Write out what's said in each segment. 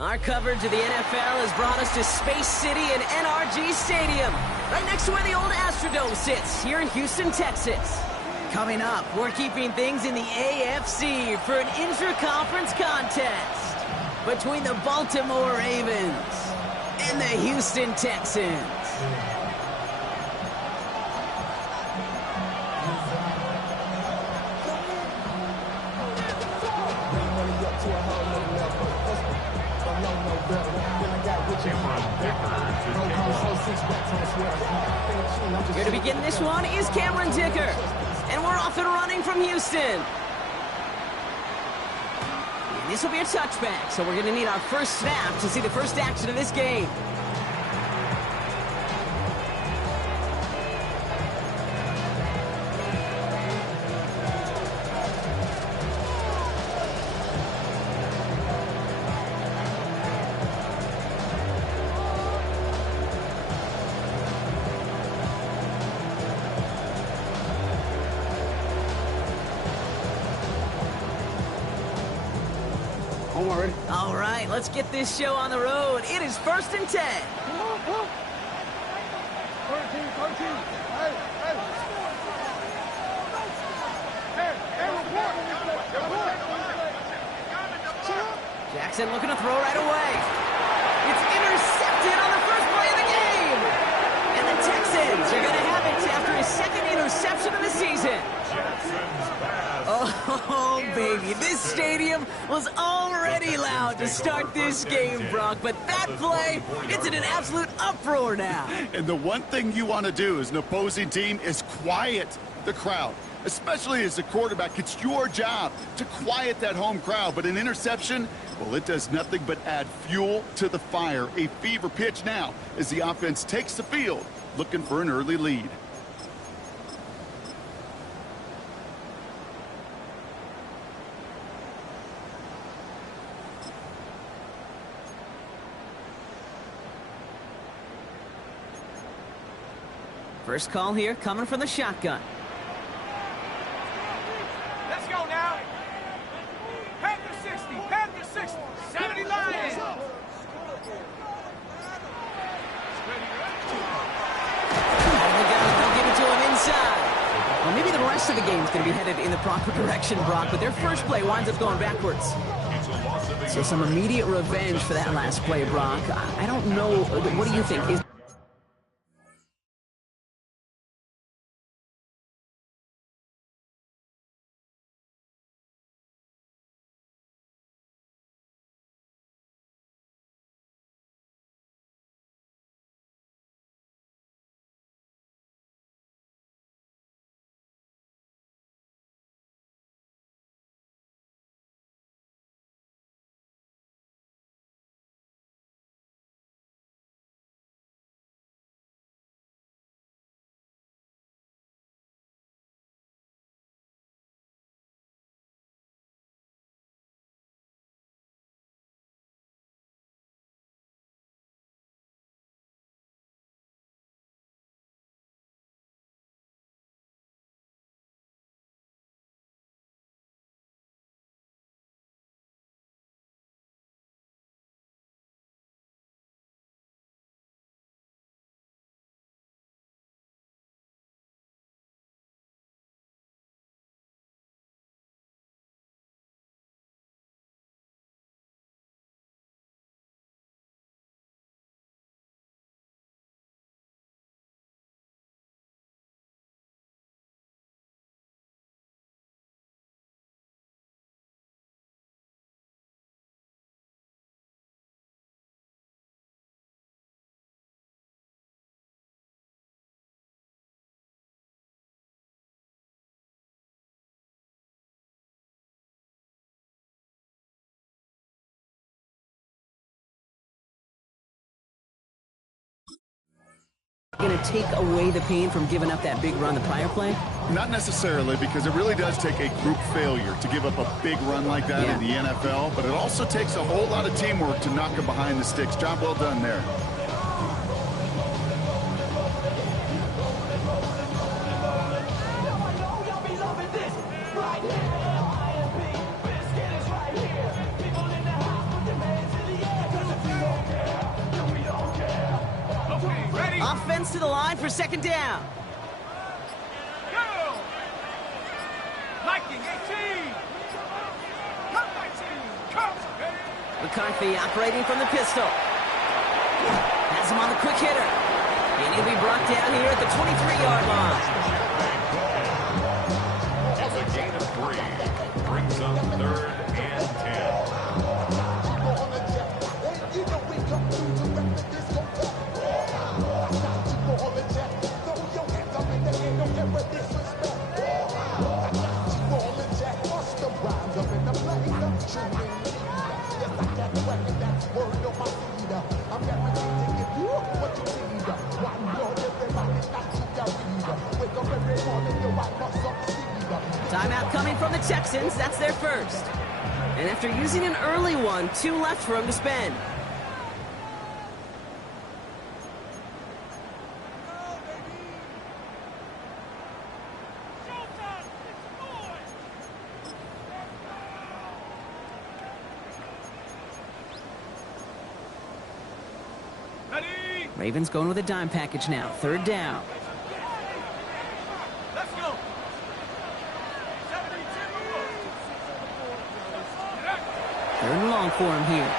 Our coverage of the NFL has brought us to Space City and NRG Stadium, right next to where the old Astrodome sits, here in Houston, Texas. Coming up, we're keeping things in the AFC for an intra-conference contest between the Baltimore Ravens and the Houston Texans. Here to begin this one is Cameron Dicker, and we're off and running from Houston. And this will be a touchback, so we're going to need our first snap to see the first action of this game. All right, let's get this show on the road. It is 1st and 10. 13. Jackson looking to throw right away. It's intercepted on the first play of the game. And the Texans are going to have it after his second interception of the season. Oh, baby, this stadium was already loud to start this game, Brock, but that play, it's in an absolute uproar now. And the one thing you want to do as an opposing team is quiet the crowd, especially as the quarterback. It's your job to quiet that home crowd, but an interception, well, it does nothing but add fuel to the fire. A fever pitch now as the offense takes the field, looking for an early lead. First call here coming from the shotgun. Let's go now. Panther 60, Panther 60, 70 Lions. They'll give it to him inside. Well, maybe the rest of the game is going to be headed in the proper direction, Brock, but their first play winds up going backwards. So some immediate revenge for that last play, Brock. I don't know. What do you think? going to take away the pain from giving up that big run the prior play? Not necessarily, because it really does take a group failure to give up a big run like that in the NFL, but it also takes a whole lot of teamwork to knock them behind the sticks. Job well done there. Offense to the line for second down. Go! Liking 18! Come 19! Come! McCarthy operating from the pistol. Has him on the quick hitter. And he'll be brought down here at the 23-yard line. That's a gain of 3. Brings up 3rd and 10. Timeout coming from the Texans. That's their first. And after using an early one, 2 left for him to spend. Ravens going with a dime package now. 3rd down. Let's go. 3rd and long for him here.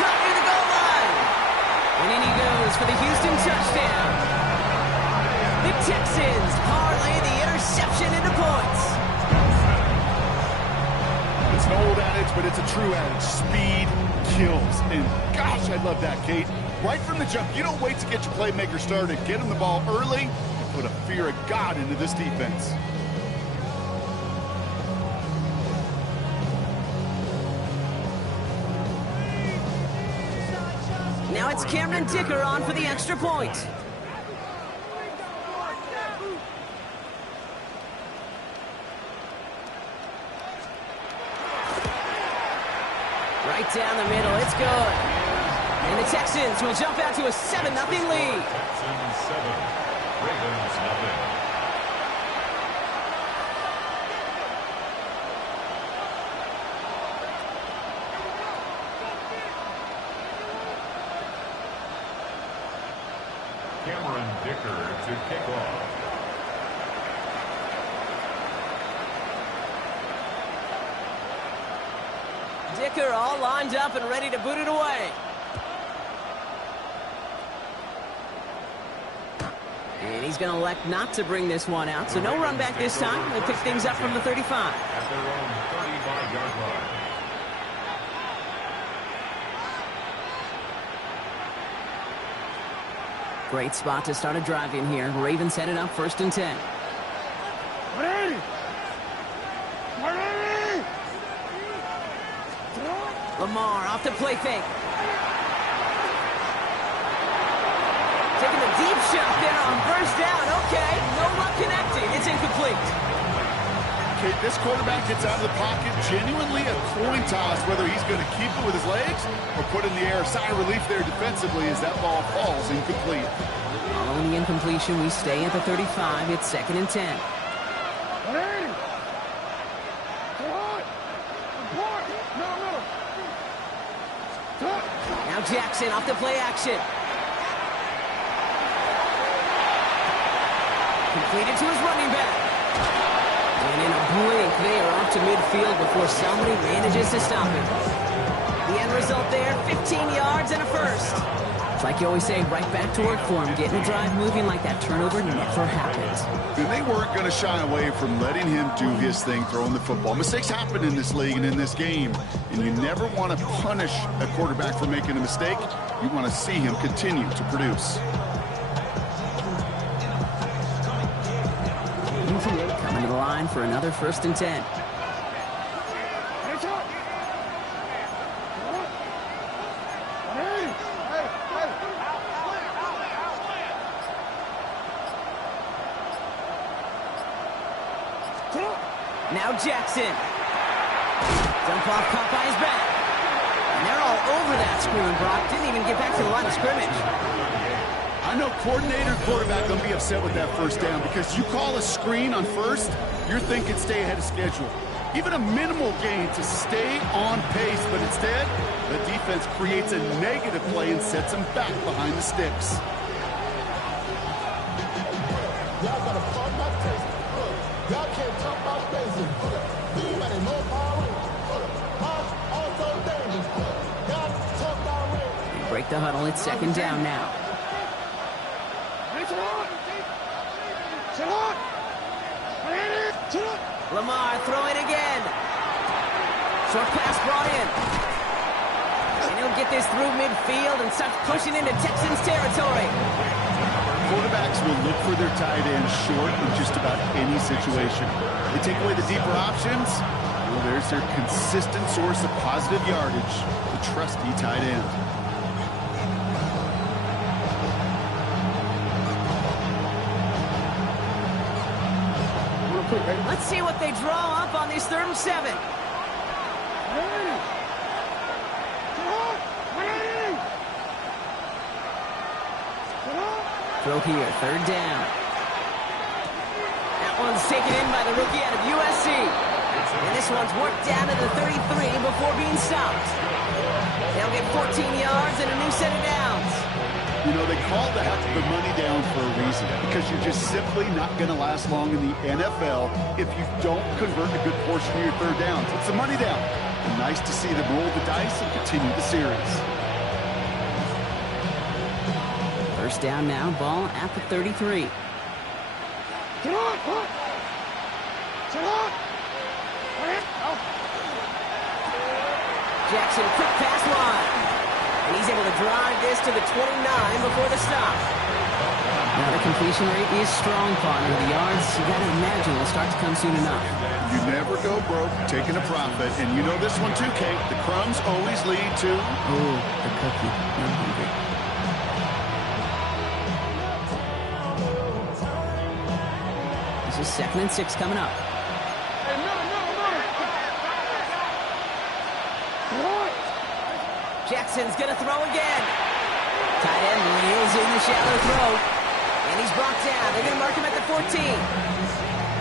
Cut near the goal line. And in he goes for the Houston touchdown. The Texans parlay the interception into points. It's an old adage, but it's a true adage. Speed kills. And gosh, I love that, Kate. Right from the jump, you don't wait to get your playmaker started. Get him the ball early and put a fear of God into this defense. Now it's Cameron Dicker on for the extra point. Right down the middle, it's good. And the Texans will jump out to a 7-0 lead. Texans 7, Ravens 0. Cameron Dicker to kick off. Dicker all lined up and ready to boot it away. And he's going to elect not to bring this one out, so no run back this time. They pick things up from the 35. At their own 35-yard line. Great spot to start a drive in here. Ravens headed up 1st and 10. Lamar off the play fake. Taking a deep shot there on 1st down. Okay, no luck connecting. It's incomplete. Okay, this quarterback gets out of the pocket. Genuinely a coin toss whether he's going to keep it with his legs or put it in the air. Sigh of relief there defensively as that ball falls incomplete. Following the incompletion, we stay at the 35. It's 2nd and 10. Now Jackson off the play action. Completed to his running back. And in a blink, they are up to midfield before somebody manages to stop him. The end result there, 15 yards and a first. It's like you always say, right back to work for him. Getting the drive moving like that turnover never happens. And they weren't going to shy away from letting him do his thing, throwing the football. Mistakes happen in this league and in this game, and you never want to punish a quarterback for making a mistake. You want to see him continue to produce. Coming to the line for another 1st and 10. Now Jackson. Dump off caught by his back. And they're all over that screen, Brock. Didn't even get back to the line of scrimmage. I know coordinator and quarterback going to be upset with that first down because you call a screen on first, you're thinking stay ahead of schedule. Even a minimal gain to stay on pace, but instead, the defense creates a negative play and sets them back behind the sticks. Y'all gotta pump my taste. Y'all can't talk about basic. Anybody know power? Also dangerous. Y'all talk about rate. Break the huddle. It's second down now. Lamar throwing again. Short pass brought in. And he'll get this through midfield and starts pushing into Texans territory. Quarterbacks will look for their tight end short in just about any situation. They take away the deeper options. Well, there's their consistent source of positive yardage, the trusty tight end. Let's see what they draw up on this 3rd and 7. Throw here, 3rd down. That one's taken in by the rookie out of USC. And this one's worked down to the 33 before being stopped. They'll get 14 yards and a new set of downs. You know, they call that the money down for a reason, because you're just simply not going to last long in the NFL if you don't convert a good portion of your 3rd downs. It's a money down. And nice to see them roll the dice and continue the series. First down now, ball at the 33. Jackson, quick pass line. And he's able to drive this to the 29 before the stop. Now the completion rate is strong, partner. The yards, you got to imagine, will start to come soon enough. You never go broke taking a profit. And you know this one too, Kate. The crumbs always lead to... Oh, the cookie. I'm hungry. This is 2nd and 6 coming up. Jackson's going to throw again. Tight end reels in the shallow throw. And he's brought down. They're going to mark him at the 14.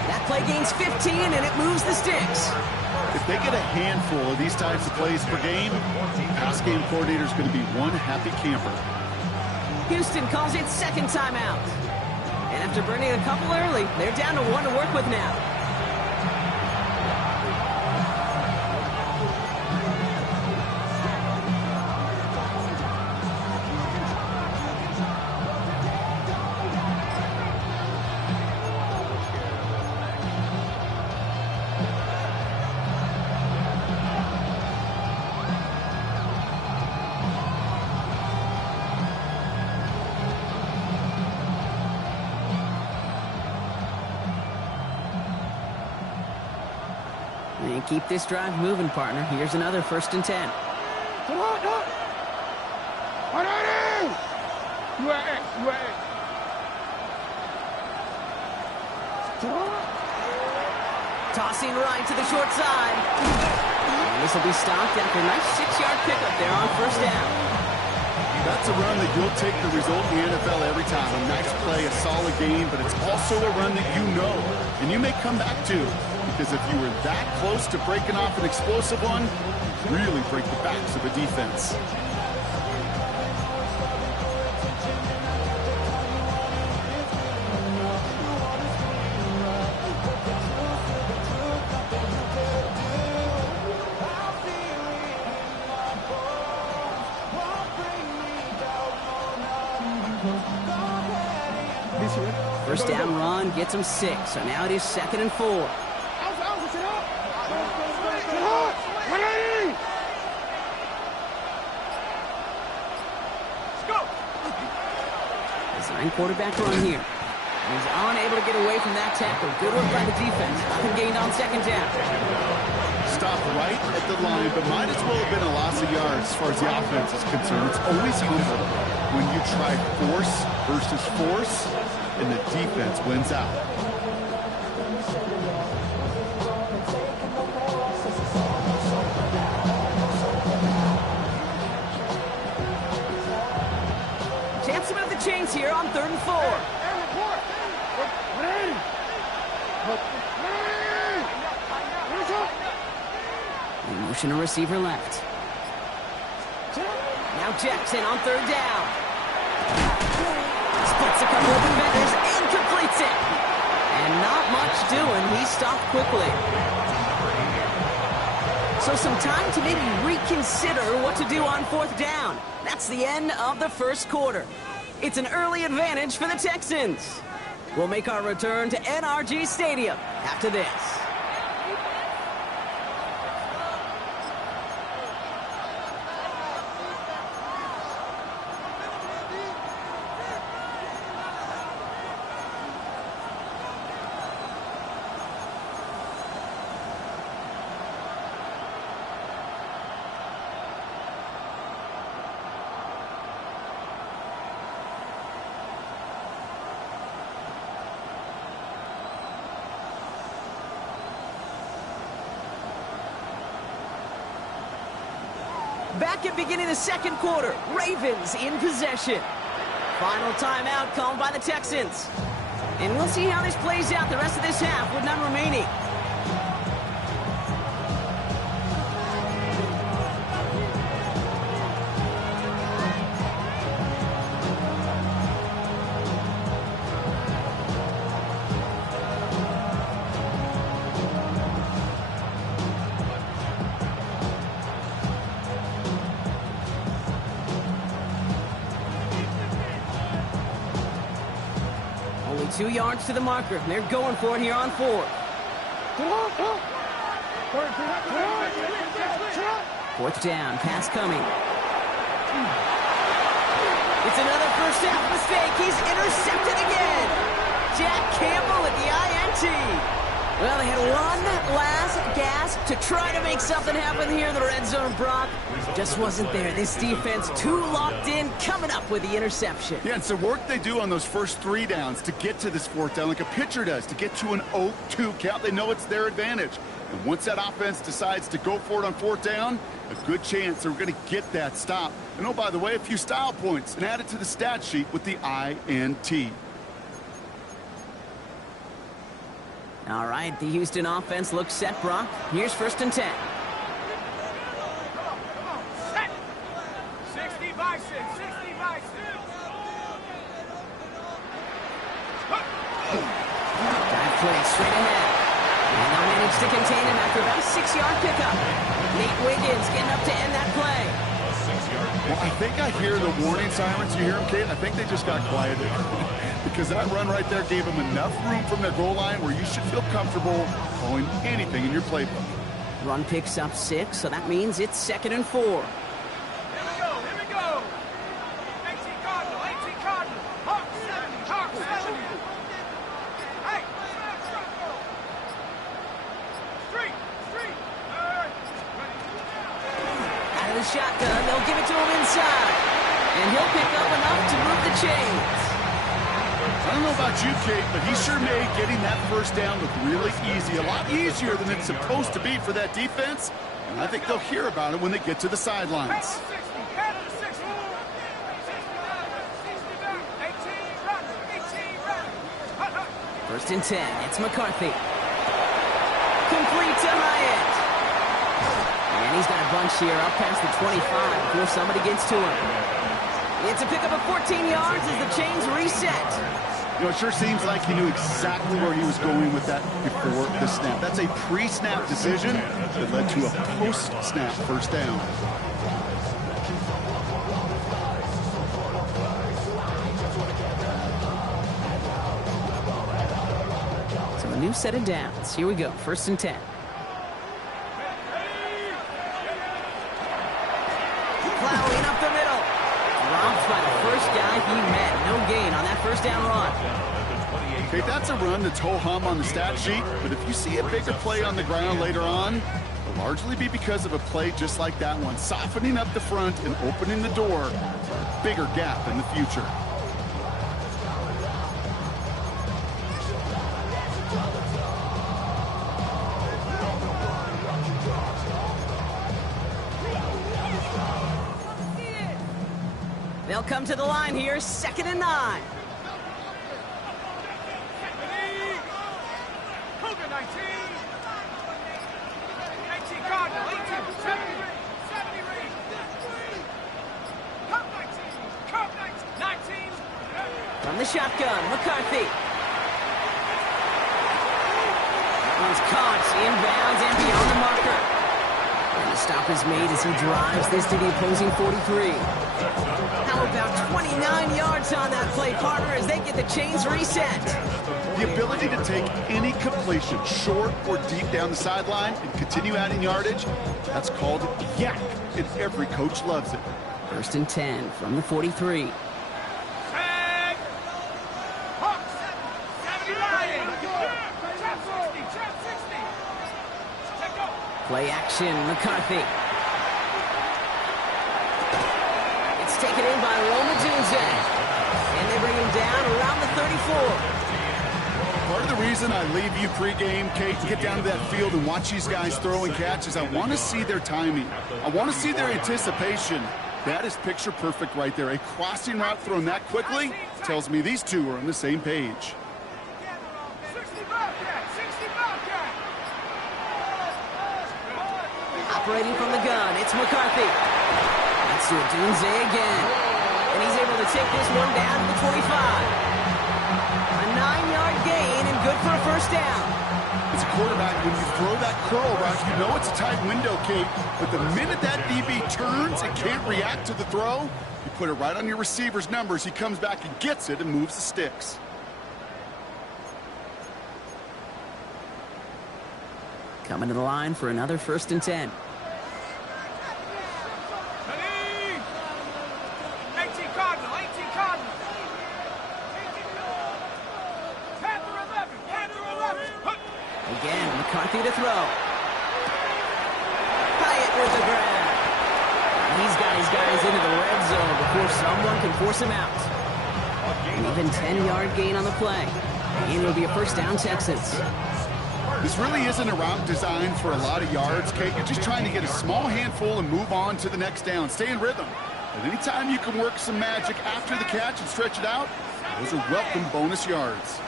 That play gains 15, and it moves the sticks. If they get a handful of these types of plays per game, pass game coordinator is going to be one happy camper. Houston calls it 2nd timeout. And after burning a couple early, they're down to 1 to work with now. And keep this drive moving, partner. Here's another 1st and 10. Tossing right to the short side. And this will be stopped after a nice 6-yard pickup there on 1st down. That's a run that you'll take the result in the NFL every time. A nice play, a solid game, but it's also a run that you know and you may come back to. Because if you were that close to breaking off an explosive one, you really break the backs of a defense. First down run gets him 6. So now it is 2nd and 4. Design quarterback run here. He's unable to get away from that tackle. Good work by the defense. Nothing gained on 2nd down. Stopped right at the line, but might as well have been a loss of yards as far as the offense is concerned. It's always humble when you try force versus force, and the defense wins out. the chains here on 3rd and 4. Motion a receiver left. Now Jackson on 3rd down. Splits a couple of defenders and completes it. And not much doing. He stopped quickly. So some time to maybe reconsider what to do on 4th down. That's the end of the 1st quarter. It's an early advantage for the Texans. We'll make our return to NRG Stadium after this. Back at beginning of the 2nd quarter, Ravens in possession. Final timeout called by the Texans. And we'll see how this plays out the rest of this half with none remaining. Only 2 yards to the marker. They're going for it here on 4th. 4th down, pass coming. It's another first half mistake. He's intercepted again. Jack Campbell at the INT. Well, they had one last gasp to try to make something happen here in the red zone, Brock. Just wasn't there. This defense too locked in, coming up with the interception. Yeah, it's the work they do on those first 3 downs to get to this 4th down, like a pitcher does, to get to an 0-2 count. They know it's their advantage. And once that offense decides to go for it on 4th down, a good chance they're going to get that stop. And oh, by the way, a few style points and add it to the stat sheet with the INT. All right, the Houston offense looks set, Brock. Here's 1st and 10. Set. 60 by 6. 60 by 6. Dive play straight ahead. And they'll manage to contain him after about a 6-yard pickup. Nate Wiggins getting up to end that play. Well, I think I hear the warning sirens. You hear them, Kate? I think they just got quieted. Because that run right there gave them enough room from their goal line where you should feel comfortable calling anything in your playbook. Run picks up 6, so that means it's 2nd and 4. Here we go. Here we go. 18 Cardinal. 18 Cardinal. Hawk 70. Hawk 70. Hey. Street. Street. Out of the shotgun, they'll give it to him inside. And he'll pick up enough to move the chains. I don't know about you, Kate, but he sure made getting that 1st down look really easy. A lot easier than it's supposed to be for that defense. And I think they'll hear about it when they get to the sidelines. Head to 60. Head to 60. 18 run. 1st and 10. It's McCarthy. Complete to Hyatt. And he's got a bunch here up past the 25 before somebody gets to him. It's a pickup of 14 yards as the chains reset. You know, it sure seems like he knew exactly where he was going with that before the snap. That's a pre-snap decision that led to a post-snap 1st down. So a new set of downs. Here we go. 1st and 10. Plowing up the middle. Dropped by the first guy he met. No gain on that 1st down run. Okay, that's a run that's ho-hum on the stat sheet, but if you see a bigger play on the ground later on, it'll largely be because of a play just like that one, softening up the front and opening the door to a bigger gap in the future. They'll come to the line here, 2nd and 9. Cougar 19. 19 Cardinal, 18, 70 Reed. Cup 19. From the shotgun, McCarthy. That one's caught, inbounds and beyond the marker. And the stop is made as he drives this to the opposing 43. How about 29 yards on that play, partner, as they get the chains reset? The ability to take any completion, short or deep down the sideline, and continue adding yardage, that's called yak, and every coach loves it. 1st and 10 from the 43. Tag. Hawks. 79. Trap 60. Take go. Play action, McCarthy. It's taken in by Roma Dunze. And they bring him down around the 34. Part of the reason I leave you pregame, Kate, to get down to that field and watch these guys throw and catch is I want to see their timing. I want to see their anticipation. That is picture perfect right there. A crossing route thrown that quickly tells me these two are on the same page. 60 Bobcat. Operating from the gun, it's McCarthy. That's to Dunze again. And he's able to take this one down to the 25. A 9-yard gain and good for a 1st down. As a quarterback, when you throw that curl route, you know it's a tight window, Kate. But the minute that DB turns and can't react to the throw, you put it right on your receiver's numbers. He comes back and gets it and moves the sticks. Coming to the line for another 1st and 10. 18 Cardinal. Panther 11. Again, McCarthy to throw. Hyatt with the grab. He's got his guys into the red zone before someone can force him out. An even 10-yard gain on the play. And it'll be a 1st down, Texans. This really isn't a route designed for a lot of yards, Kate. You're just trying to get a small handful and move on to the next down. Stay in rhythm. And anytime you can work some magic after the catch and stretch it out, those are welcome bonus yards.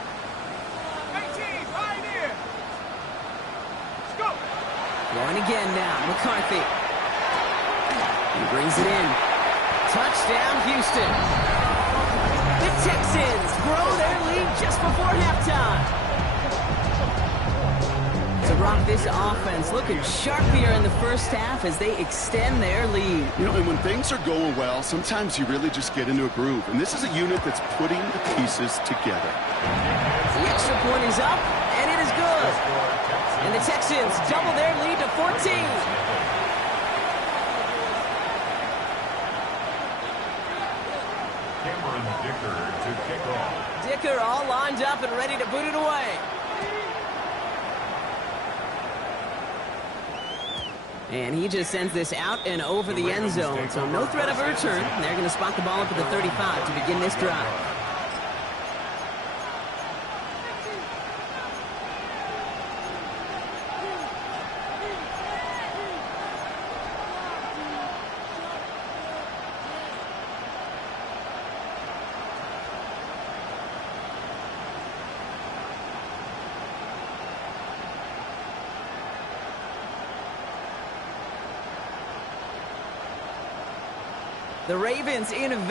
18, Pioneer. Let's go. Going again now, McCarthy. He brings it in. Touchdown, Houston. The Texans grow their lead just before halftime. To rock this offense, looking sharp here in the 1st half as they extend their lead. You know, and when things are going well, sometimes you really just get into a groove. And this is a unit that's putting the pieces together. The extra point is up, and it is good. And the Texans double their lead to 14. To kick off. Dicker all lined up and ready to boot it away. And he just sends this out and over the end zone, so no threat of a return. They're going to spot the ball up at the 35 to begin this drive. The Ravens in